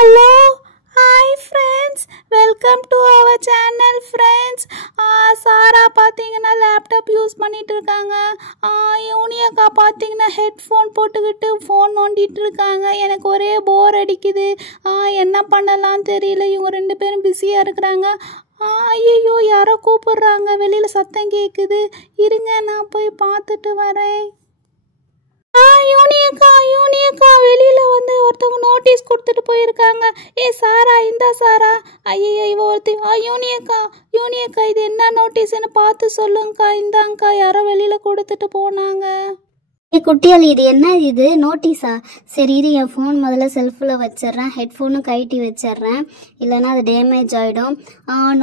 Hello, hi friends, welcome to our channel friends. சாரா பார்த்தீங்கன்னா laptop use பண்ணிட்டு இருக்காங்க. யூனியக்கா பார்த்தீங்கன்னா ஹெட்ஃபோன் போட்டுக்கிட்டு ஃபோன் நோண்டிட்டு இருக்காங்க. எனக்கு ஒரே போர் அடிக்குது. என்ன பண்ணலாம் தெரியல. இவங்க ரெண்டு பேரும் பிஸியாக இருக்கிறாங்க. ஐயோ யாரோ கூப்பிடுறாங்க, வெளியில் சத்தம் கேட்குது. இருங்க நான் போய் பார்த்துட்டு வரேன். யூனியக்கா வெளியில வந்து ஒருத்தவங்க நோட்டீஸ் கொடுத்துட்டு போயிருக்காங்க. சாரா இந்தா சாரா. ஐயோ இவ ஒருத்தி. யூனியக்கா இது என்ன நோட்டீஸ்ன்னு பார்த்து சொல்லுங்கக்கா. இந்தாங்கக்கா யாரோ வெளியில கொடுத்துட்டு போனாங்க. குட்டியால் இது என்ன இது நோட்டீஸா? சரி இது என் ஃபோன் முதல்ல செல்ஃபில் வச்சிட்றேன், ஹெட்ஃபோனும் கழட்டி வச்சிட்றேன், இல்லைன்னா அது டேமேஜ் ஆகிடும்.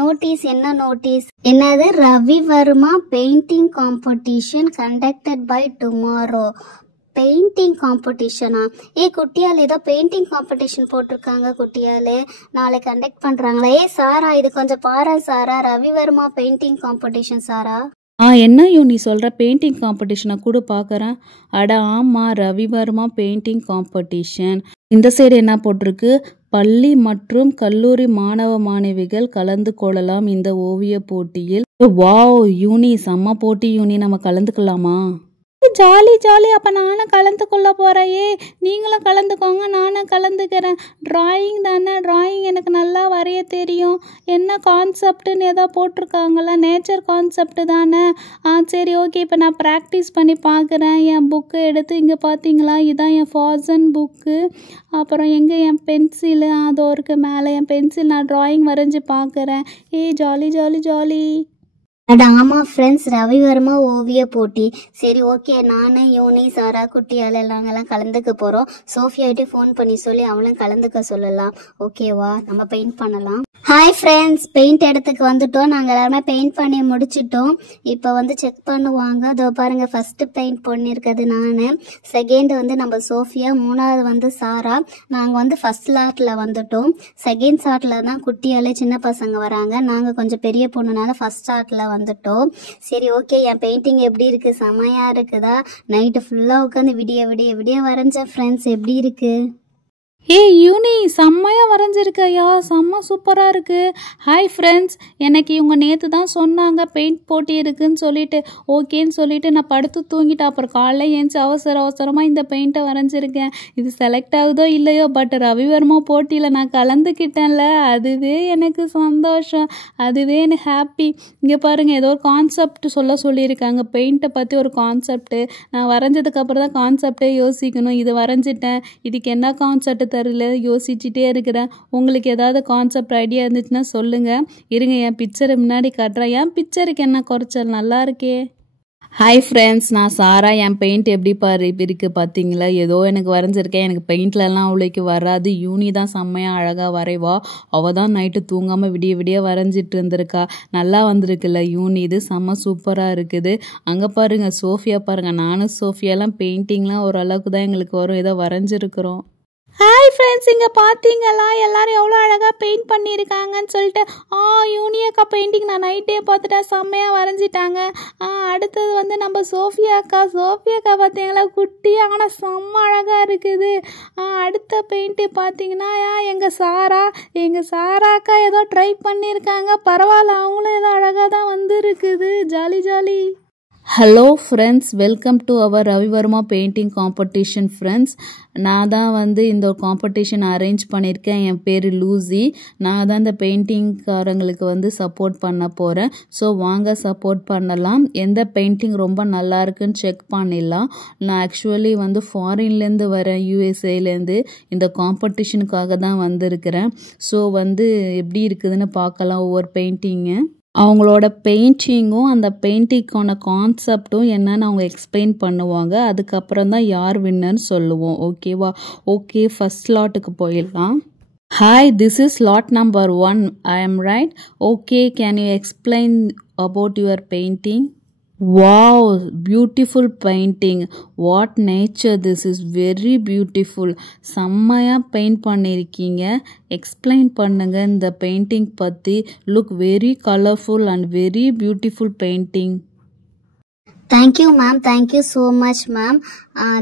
நோட்டீஸ் என்ன நோட்டீஸ்? என்னது? Ravi Varma painting competition conducted by tomorrow. Painting காம்படிஷனா? குட்டியால் ஏதோ பெயிண்டிங் காம்படிஷன் போட்டிருக்காங்க குட்டியால், நாளை கண்டக்ட் பண்ணுறாங்களா? சாரா இது கொஞ்சம் பாரு சாரா. ரவி வர்மா பெயிண்டிங் காம்படிஷன் சாரா. என்ன நீ சொல்கிற? பெயிண்டிங் காம்படிஷனை கூட பார்க்குறேன். ஆமாம், ரவிவர்மா பெயிண்டிங் காம்படிஷன். இந்த சைடு என்ன போட்டிருக்கு? பள்ளி மற்றும் கல்லூரி மாணவ மாணவிகள் கலந்து கொள்ளலாம் இந்த ஓவிய போட்டியில். வாவ் யூனி, செம்ம போட்டி யூனி, நம்ம கலந்துக்கலாமா? Jolly jolly. அப்போ நானும் கலந்து கொள்ள போகிறேன். நீங்களும் கலந்துக்கோங்க, நானும் கலந்துக்கிறேன். ட்ராயிங் தானே, ட்ராயிங் எனக்கு நல்லா வரைய தெரியும். என்ன கான்செப்டுன்னு ஏதோ போட்டிருக்காங்களா? நேச்சர் கான்செப்ட் தானே. சரி ஓகே, இப்போ நான் ப்ராக்டிஸ் பண்ணி பார்க்குறேன். என் புக்கு எடுத்து இங்கே பார்த்தீங்களா, இதுதான் என் ஃபாசன் புக்கு. அப்புறம் எங்கே என் பென்சிலு? அதோ இருக்குது மேலே என் பென்சில். நான் ட்ராயிங் வரைஞ்சி பார்க்குறேன். Jolly jolly jolly. ஆமாம் ஃப்ரெண்ட்ஸ், ரவி வர்மா ஓவிய போட்டி. சரி ஓகே, நான் யூனி சாரா குட்டியால் நாங்கள்லாம் கலந்துக்க போகிறோம். சோஃபியாகிட்டே ஃபோன் பண்ணி சொல்லி அவளும் கலந்துக்க சொல்லலாம். ஓகேவா? நம்ம பெயிண்ட் பண்ணலாம். ஹாய் ஃப்ரெண்ட்ஸ், பெயிண்ட் இடத்துக்கு வந்துட்டோம். நாங்கள் எல்லாருமே பெயிண்ட் பண்ணி முடிச்சிட்டோம். இப்போ வந்து செக் பண்ணுவாங்க. அதோ பாருங்கள், ஃபஸ்ட்டு பெயிண்ட் பண்ணியிருக்கிறது நான், செகண்ட் வந்து நம்ம சோஃபியா, மூணாவது வந்து சாரா. நாங்கள் வந்து ஃபஸ்ட் லாட்டில் வந்துட்டோம். செகண்ட் ஷாட்டில் தான் குட்டியாலே சின்ன பசங்க வராங்க. நாங்கள் கொஞ்சம் பெரிய பொண்ணுனால ஃபஸ்ட் ஷாட்டில் வந்துட்டோம். சரி ஓகே, என் பெயிண்டிங் எப்படி இருக்குது? செமையாக இருக்குதா? நைட்டு ஃபுல்லாக உட்காந்து விடிய விடிய விடிய வரைஞ்சேன் ஃப்ரெண்ட்ஸ். எப்படி இருக்குது? யூனி, செம்மையாக வரைஞ்சிருக்கையா, செம்ம சூப்பராக இருக்குது. ஹாய் ஃப்ரெண்ட்ஸ், எனக்கு இவங்க நேற்று தான் சொன்னாங்க பெயிண்ட் போட்டி இருக்குதுன்னு சொல்லிட்டு. ஓகேன்னு சொல்லிட்டு நான் படுத்து தூங்கிட்டேன். அப்புறம் காலைல ஏஞ்சி அவசரமாக இந்த பெயிண்ட்டை வரைஞ்சிருக்கேன். இது செலக்ட் ஆகுதோ இல்லையோ, பட் ரவிவர்மா போட்டியில் நான் கலந்துக்கிட்டேன்ல, அதுவே எனக்கு சந்தோஷம், அதுவே எனக்கு ஹாப்பி. இங்கே பாருங்கள், ஏதோ ஒரு கான்செப்ட் சொல்லியிருக்காங்க. பெயிண்ட்டை பற்றி ஒரு கான்செப்ட்டு. நான் வரைஞ்சதுக்கப்புறம் தான் கான்செப்டே யோசிக்கணும். இது வரைஞ்சிட்டேன், இதுக்கு என்ன கான்செப்ட் தெரியல, யோசிச்சுட்டே இருக்கிறேன். உங்களுக்கு ஏதாவது கான்செப்ட் ஐடியா இருந்துச்சுன்னா சொல்லுங்கள். இருங்க என் பிக்சரை முன்னாடி காட்டுறேன். என் பிக்சருக்கு என்ன குறைச்சல், நல்லா இருக்கே. ஹாய் ஃப்ரெண்ட்ஸ், நான் சாரா. என் பெயிண்ட் எப்படி இருக்குது பார்த்தீங்களா? ஏதோ எனக்கு வரைஞ்சிருக்கேன். எனக்கு பெயிண்ட்லலாம் அவ்வளோக்கு வராது. யூனி தான் செம்மையாக அழகாக வரைவா. அவள் தான் நைட்டு தூங்காமல் விடிய விடிய வரைஞ்சிட்டு இருந்திருக்கா. நல்லா வந்திருக்குல்ல யூனி? இது செம்ம சூப்பராக இருக்குது. அங்கே பாருங்கள் சோஃபியா பாருங்கள். நானும் சோஃபியாலாம் பெயிண்டிங்லாம் ஓரளவுக்கு தான் எங்களுக்கு வரும், ஏதோ வரைஞ்சிருக்கிறோம். ஹாய் ஃப்ரெண்ட்ஸ், இங்கே பார்த்தீங்களா எல்லாரும் எவ்வளோ அழகாக பெயிண்ட் பண்ணியிருக்காங்கன்னு சொல்லிட்டு. யூனியக்கா பெயிண்டிங் நான் நைட்டே பார்த்துட்டேன், செம்மையாக வரைஞ்சிட்டாங்க. அடுத்தது வந்து நம்ம சோஃபியாக்கா பார்த்தீங்களா, குட்டியாக ஆனால் செம்ம அழகாக இருக்குது. அடுத்த பெயிண்ட்டு பார்த்தீங்கன்னா எங்கள் சாராக்கா ஏதோ ட்ரை பண்ணியிருக்காங்க. பரவாயில்ல, அவங்களும் ஏதோ அழகாக தான் வந்துருக்குது. Jolly jolly. Hello friends, welcome to our Ravi Varma painting competition friends. நான் தான் வந்து இந்த காம்படிஷன் அரேஞ்ச் பண்ணியிருக்கேன். என் பேர் லூசி. நான் தான் இந்த பெயிண்டிங்காரங்களுக்கு வந்து சப்போர்ட் பண்ண போகிறேன். ஸோ வாங்க சப்போர்ட் பண்ணலாம். எந்த பெயிண்டிங் ரொம்ப நல்லா இருக்குன்னு செக் பண்ணிடலாம். நான் ஆக்சுவலி வந்து ஃபாரின்லேருந்து வரேன், யூஎஸ்ஏலேருந்து. இந்த காம்படிஷனுக்காக தான் வந்திருக்கிறேன். ஸோ வந்து எப்படி இருக்குதுன்னு பார்க்கலாம் ஒவ்வொரு பெயிண்டிங்கு. அவங்களோட பெயிண்டிங்கும் அந்த பெயிண்டிங்கான கான்செப்டும் என்னன்னு அவங்க எக்ஸ்பிளைன் பண்ணுவாங்க. அதுக்கப்புறம் தான் யார் வின்னர்னு சொல்லுவோம். ஓகேவா? ஓகே, ஃபர்ஸ்ட் லாட்டுக்கு போயிடலாம். Hi, this is lot number 1. I am right? Okay, can you explain about your painting? Wow, beautiful painting. What nature, this is very beautiful. செம்மையாக பெயிண்ட் பண்ணியிருக்கீங்க. எக்ஸ்பிளைன் பண்ணுங்க இந்த பெயிண்டிங் பற்றி. Look very colourful and very beautiful painting. Thank you, ma'am. Thank you so much, ma'am.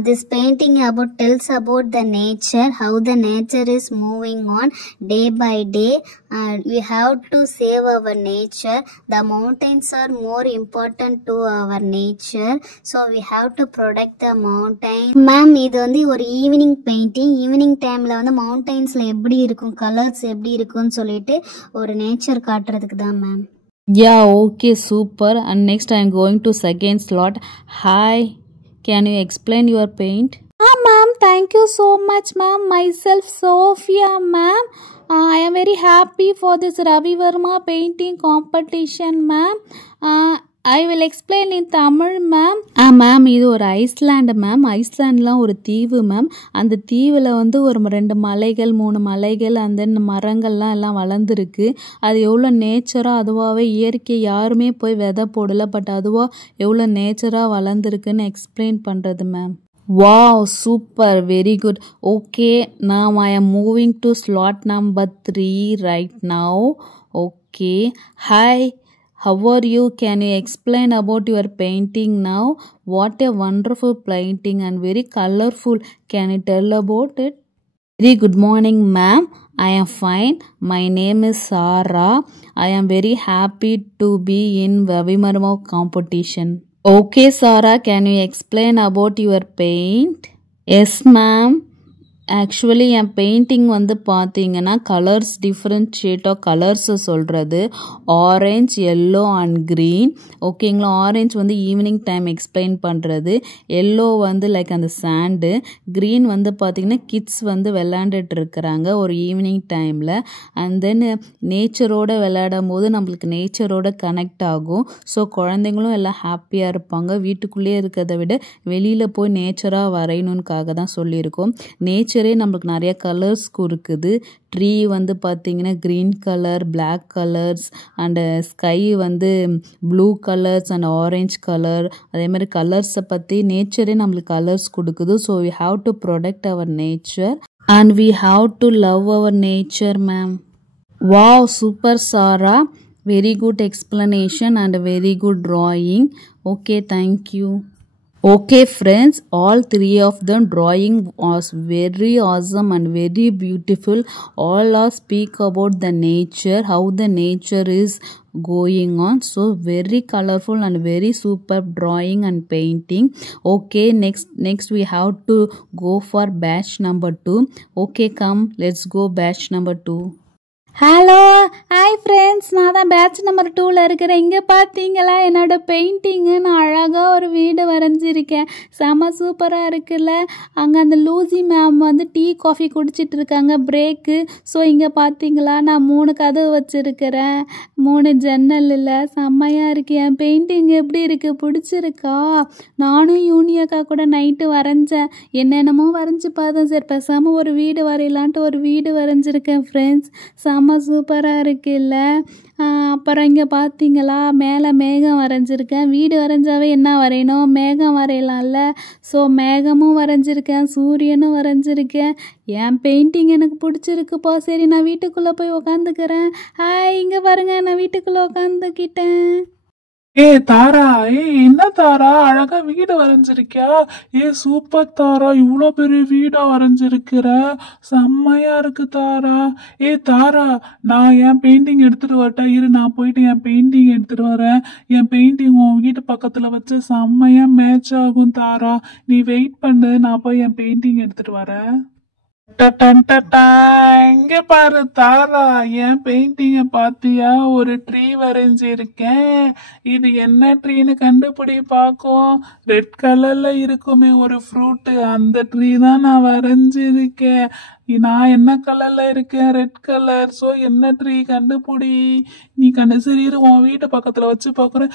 This painting tells about the nature, how the nature is moving on day by day. We have to save our nature. The mountains are more important to our nature, so we have to protect the mountain. Ma'am, இது வந்து ஒரு evening painting. Evening டைம்ல வந்து மவுண்டன்ஸ்ல எப்படி இருக்கும், colours எப்படி இருக்கும்னு சொல்லிட்டு ஒரு நேச்சர் காட்டுறதுக்கு தான் ma'am. Yeah, okay, super. And next I am going to second slot. Hi, can you explain your paint? Ma'am, thank you so much, ma'am. Myself, Sophia, ma'am. I am very happy for this Ravi Verma painting competition, ma'am. I will explain in Tamil, ma'am. Ma'am, இது ஒரு Iceland ma'am. ஐஸ்லாண்ட்லாம் ஒரு தீவு ma'am. அந்த தீவில் வந்து ஒரு 2 மலைகள் 3 மலைகள் அந்த மரங்கள்லாம் எல்லாம் வளர்ந்துருக்கு. அது எவ்வளோ நேச்சராக அதுவாகவே இயற்கை யாருமே போய் விதை போடலை, பட் அதுவாக எவ்வளோ நேச்சராக வளர்ந்துருக்குன்னு எக்ஸ்பிளைன் பண்ணுறது ma'am. Wow, super, very good. Okay, now I am moving to slot number 3 right now. Okay, hi. How are you? Can you explain about your painting now? What a wonderful painting and very colorful. Can you tell about it? Very good morning, ma'am. I am fine. My name is Sarah. I am very happy to be in Ravi Verma competition. Okay, Sarah, can you explain about your paint? Yes, ma'am. Actually N painting வந்து பார்த்தீங்கன்னா colours different shade of கலர்ஸை சொல்கிறது. Orange, yellow and green. ஓகேங்களா, orange வந்து evening time explain பண்ணுறது, yellow வந்து like அந்த sand, green வந்து பார்த்திங்கன்னா கிட்ஸ் வந்து விளையாண்டுட்டு இருக்கிறாங்க ஒரு ஈவினிங் டைமில். அண்ட் தென் நேச்சரோட விளையாடும் போது நம்மளுக்கு நேச்சரோட கனெக்ட் ஆகும். ஸோ குழந்தைங்களும் எல்லாம் ஹாப்பியாக இருப்பாங்க. வீட்டுக்குள்ளேயே இருக்கிறத விட வெளியில் போய் நேச்சராக வரையணுன்னுக்காக தான் சொல்லியிருக்கோம். நேச்சரே நம்மளுக்கு நிறைய கலர்ஸ் இருக்குது. ட்ரீ வந்து பார்த்திங்கன்னா green colour, black colours and sky வந்து blue colours and orange colour. அதே மாதிரி கலர்ஸை பற்றி நேச்சரே நம்மளுக்கு கலர்ஸ் கொடுக்குது. So we have to protect our nature and we have to love our nature ma'am. Wow, super Sara. Very good explanation and very good drawing. Okay, thank you. Okay friends, all 3 of them drawing was very awesome and very beautiful. All are speak about the nature, how the nature is going on. So very colorful and very superb drawing and painting. Okay, next we have to go for batch number 2. Okay, come, let's go batch number 2. Hello, hi friends, நான் தான் batch number 2ல் இருக்கிறேன். இங்கே பார்த்தீங்களா என்னோடய painting? நான் அழகாக ஒரு வீடு வரைஞ்சிருக்கேன். செம சூப்பராக இருக்குல்ல. அங்கே அந்த லூசி மேம் வந்து டீ காஃபி குடிச்சிட்டு இருக்காங்க, பிரேக்கு. ஸோ இங்கே பார்த்தீங்களா நான் 3 கதவு வச்சுருக்கிறேன், 3 ஜன்னல். இல்லை, செம்மையாக இருக்குது. என் பெயிண்டிங் எப்படி இருக்குது, பிடிச்சிருக்கா? நானும் யூனியக்கா கூட நைட்டு வரைஞ்சேன், என்னென்னமோ வரைஞ்சி பார்த்தேன். சரி பேசாமல் ஒரு வீடு வரையலான்ட்டு ஒரு வீடு வரைஞ்சிருக்கேன் ஃப்ரெண்ட்ஸ். செம்ம சூப்பராக இருக்குல்ல. அப்புறம் இங்கே பார்த்தீங்களா மேலே மேகம் வரைஞ்சிருக்கேன். வீடு வரைஞ்சாவே என்ன வரையணும், மேகம் வரையலாம்ல. ஸோ மேகமும் வரைஞ்சிருக்கேன், சூரியனும் வரைஞ்சிருக்கேன். என் பெயிண்டிங் எனக்கு பிடிச்சிருக்குப்பா. சரி, நான் வீட்டுக்குள்ளே போய் உக்காந்துக்கிறேன். ஹாய், இங்கே பாருங்க, நான் வீட்டுக்குள்ளே உக்காந்துக்கிட்டேன். தாரா, என்ன தாரா அழகா வீடு வரைஞ்சிருக்கியா? சூப்பர் தாரா, இவ்வளோ பெரிய வீடா வரைஞ்சிருக்கிற, செம்மையா இருக்கு தாரா. தாரா, நான் என் பெயிண்டிங் எடுத்துட்டு வரட்டா? இரு, நான் போயிட்டு என் பெயிண்டிங் எடுத்துட்டு வரேன். என் பெயிண்டிங் உன் வீட்டு பக்கத்துல வச்சு செம்மையா மேட்ச் ஆகும் தாரா. நீ வெயிட் பண்ணு, நான் போய் என் பெயிண்டிங் எடுத்துட்டு வரேன். இங்க பாரு தாரா, என் பெயிண்டிங்க பாத்தியா? ஒரு ட்ரீ வரைஞ்சிருக்கேன். இது என்ன ட்ரீன்னு கண்டுபிடி பாக்கும். ரெட் கலர்ல இருக்குமே ஒரு ஃப்ரூட், அந்த ட்ரீ தான் நான் வரைஞ்சிருக்கேன். நான் என்ன கலர்ல இருக்கேன்? Red colour. ஸோ என்ன ட்ரீ கண்டுபிடி. நீ சரி, உன் வீட்டு பக்கத்துல வச்சு பாக்குறேன்.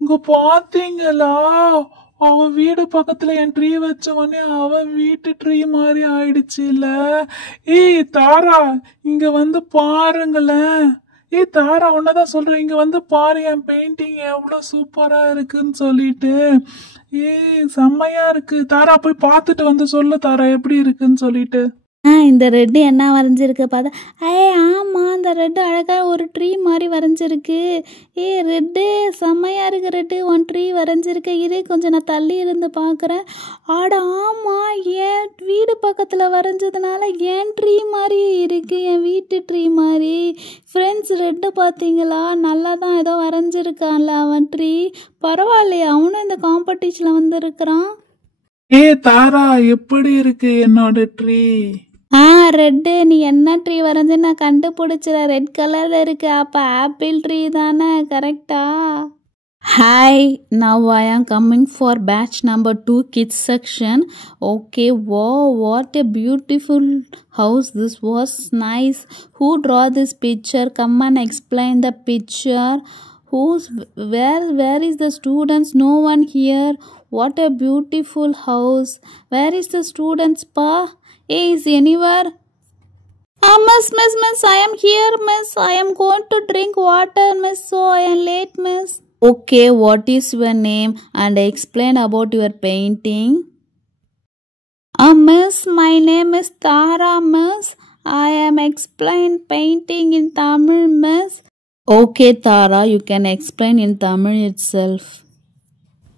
உங்க பாத்தீங்களா, அவ வீடு பக்கத்துல என் ட்ரீ வச்ச உடனே அவ வீட்டு ட்ரீ மாதிரி ஆயிடுச்சு இல்ல. தாரா, இங்க வந்து பாருங்களேன். தாரா, உன்னதான் சொல்றேன், இங்க வந்து பாரு, என் பெயிண்டிங் எவ்வளவு சூப்பரா இருக்குன்னு சொல்லிட்டு. செம்மையா இருக்கு தாரா. போய் பார்த்துட்டு வந்து சொல்லு தாரா எப்படி இருக்குன்னு சொல்லிட்டு. இந்த ரெட்டு என்ன வரைஞ்சிருக்கு பார்த்தா, ஆமாம் இந்த ரெட்டு அழகாக ஒரு ட்ரீ மாதிரி வரைஞ்சிருக்கு. ரெட்டு செம்மையாக இருக்குது. ரெட்டு ஒன் ட்ரீ வரைஞ்சிருக்கு. இரு கொஞ்சம் நான் தள்ளி இருந்து பார்க்குறேன். ஆமாம் என் வீடு பக்கத்தில் வரைஞ்சதுனால என் ட்ரீ மாதிரி இருக்குது, என் வீட்டு ட்ரீ மாதிரி. ஃப்ரெண்ட்ஸ் ரெட்டு பார்த்தீங்களா, நல்லா தான் ஏதோ வரைஞ்சிருக்கான்ல அவன் ட்ரீ. பரவாயில்லையே, அவனும் இந்த காம்படிஷனில் வந்திருக்கிறான். தாரா எப்படி இருக்கு என்னோட ட்ரீ? ரெட்டு நீ என்ன ட்ரீ வரைஞ்சி நான் கண்டுபிடிச்சிட. ரெட் கலரில் இருக்கு. அப்போ ஆப்பிள் ட்ரீ தானே, கரெக்டா? Hi, now I am coming for batch number 2 kids section. Okay, what a beautiful house. This was nice. Who draw this picture? Come and explain the picture. Where is the students? No one here. What a beautiful house. Where is the students, pa? Is anywhere? Miss, I am here, miss. I am going to drink water, miss, so I am late, miss. Okay, what is your name and explain about your painting? Miss, my name is Tara, miss. I am explain painting in Tamil, miss. Okay, Tara, you can explain in Tamil itself.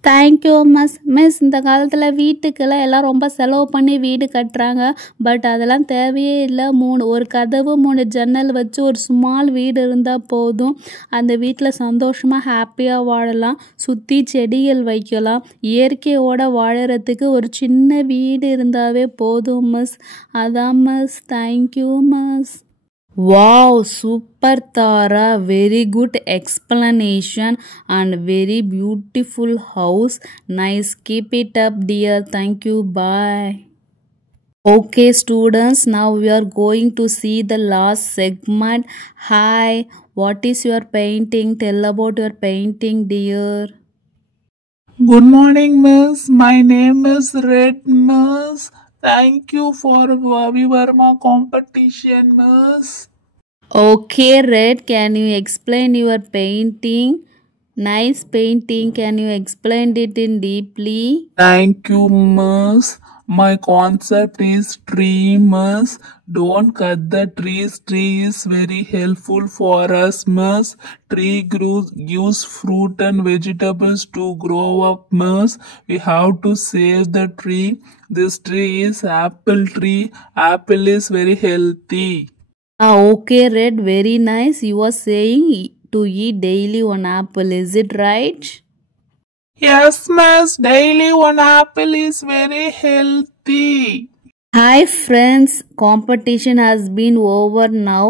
Thank you miss. இந்த காலத்தில் வீட்டுக்கெல்லாம் எல்லாம் ரொம்ப செலவு பண்ணி வீடு கட்டுறாங்க. But அதெல்லாம் தேவையே இல்லை. ஒரு கதவு 3 ஜன்னல் வச்சு ஒரு ஸ்மால் வீடு இருந்தால் போதும். அந்த வீட்டில் சந்தோஷமாக ஹாப்பியாக வாழலாம். சுற்றி செடிகள் வைக்கலாம். இயற்கையோடு வாழறதுக்கு ஒரு சின்ன வீடு இருந்தாவே போதும் மிஸ். அதான் miss. Thank you miss. Wow, super Tara, very good explanation and very beautiful house. Nice, keep it up dear. Thank you, bye. Okay students, now we are going to see the last segment. Hi, what is your painting? Tell about your painting dear. Good morning miss, my name is Red miss. Thank you for Ravi Verma competition, miss. Okay, Red, can you explain your painting? Nice painting. Can you explain it in deeply? Thank you, miss. My concept is tree, miss. Don't cut the trees. Tree is very helpful for us, miss. Tree gives fruit and vegetables to grow up, miss. We have to save the tree. This tree is apple tree. Apple is very healthy. Okay, Red, very nice. You are saying to eat daily 1 apple, is it right? Yes, miss. Daily 1 apple is very healthy. Hi friends, competition has been over now.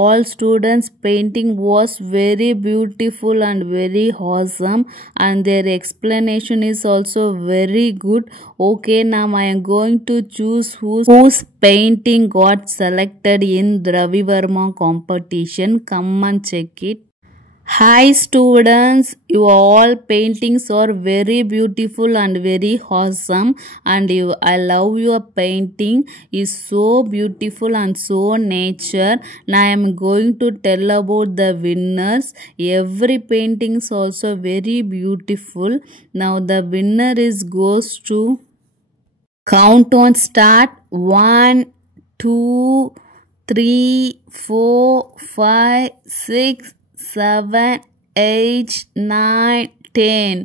All students painting was very beautiful and very awesome and their explanation is also very good. Okay, now I am going to choose whose painting got selected in Ravi Verma competition. Come and check it. Hi students, your all paintings are very beautiful and very awesome and I love your painting. Is so beautiful and so nature. Now I am going to tell about the winners. Every painting is also very beautiful. Now the winner goes to count on start. 1 2 3 4 5 6 7 8 9 10.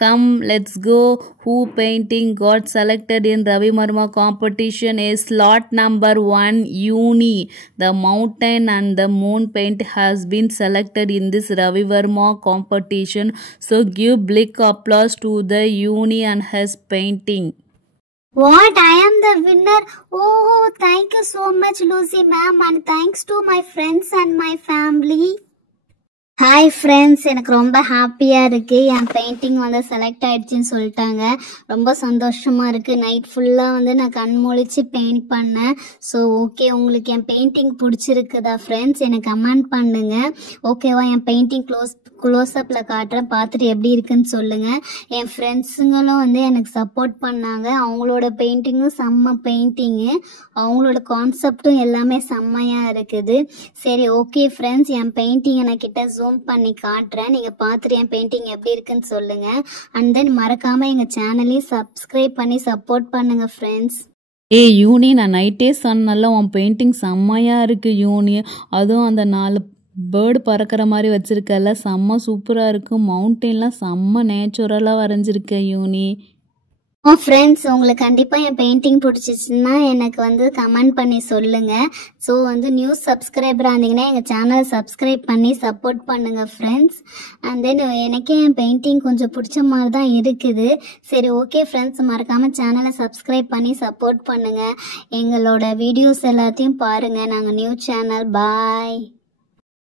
Come, let's go. Who painting got selected in Ravi Verma competition is slot number 1 Uni. The mountain and the moon paint has been selected in this Ravi Verma competition. So give big applause to the Uni and his painting. What? I am the winner? Oh, thank you so much Lucy ma'am and thanks to my friends and my family. Hi friends, எனக்கு ரொம்ப ஹாப்பியாக இருக்குது. என் painting வந்து select ஆகிடுச்சின்னு சொல்லிட்டாங்க. ரொம்ப சந்தோஷமாக இருக்குது. Night ஃபுல்லாக வந்து நான் கண் முழிச்சு பெயிண்ட் பண்ணேன். ஸோ ஓகே, உங்களுக்கு என் பெயிண்டிங் பிடிச்சிருக்குதா ஃப்ரெண்ட்ஸ்? எனக்கு கமெண்ட் பண்ணுங்கள். ஓகேவா? என் பெயிண்டிங் க்ளோஸ்அப்பில் காட்டுறேன், பார்த்துட்டு எப்படி இருக்குன்னு சொல்லுங்கள். என் ஃப்ரெண்ட்ஸுங்களும் வந்து எனக்கு சப்போர்ட் பண்ணாங்க. அவங்களோட பெயிண்டிங்கும் செம்ம பெயிண்டிங்கு, அவங்களோட கான்செப்டும் எல்லாமே செம்மையாக இருக்குது. சரி ஓகே ஃப்ரெண்ட்ஸ், என் பெயிண்டிங்கை நான் கிட்ட ஜூம் பண்ணி காட்டுறேன். நீங்கள் பார்த்துட்டு என் பெயிண்டிங் எப்படி இருக்குன்னு சொல்லுங்கள். அண்ட் தென் மறக்காமல் எங்கள் சேனலையும் சப்ஸ்கிரைப் பண்ணி சப்போர்ட் பண்ணுங்கள் ஃப்ரெண்ட்ஸ். ஏய் யூனி, நான் நைட்டே சொன்னல உன் பெயிண்டிங் செம்மையாக இருக்குது யூனி. அதுவும் அந்த 4 பேர்டு பறக்கிற மாதிரி வச்சுருக்கல, செம்ம சூப்பராக இருக்குது. மவுண்டெயின்லாம் செம்ம நேச்சுரலாக வரைஞ்சிருக்க யூனி. ஃப்ரெண்ட்ஸ், உங்களுக்கு கண்டிப்பாக என் பெயிண்டிங் பிடிச்சிச்சின்னா எனக்கு வந்து கமெண்ட் பண்ணி சொல்லுங்கள். ஸோ வந்து நியூ சப்ஸ்கிரைபராக இருந்தீங்கன்னா எங்கள் சேனலை சப்ஸ்கிரைப் பண்ணி சப்போர்ட் பண்ணுங்கள் ஃப்ரெண்ட்ஸ். அண்ட் தென் எனக்கே என் பெயிண்டிங் கொஞ்சம் பிடிச்ச மாதிரி தான் இருக்குது. சரி, ஓகே ஃப்ரெண்ட்ஸ், மறக்காமல் சேனலை சப்ஸ்கிரைப் பண்ணி சப்போர்ட் பண்ணுங்கள். எங்களோட வீடியோஸ் எல்லாத்தையும் பாருங்கள். நாங்கள் நியூ சேனல். பாய்.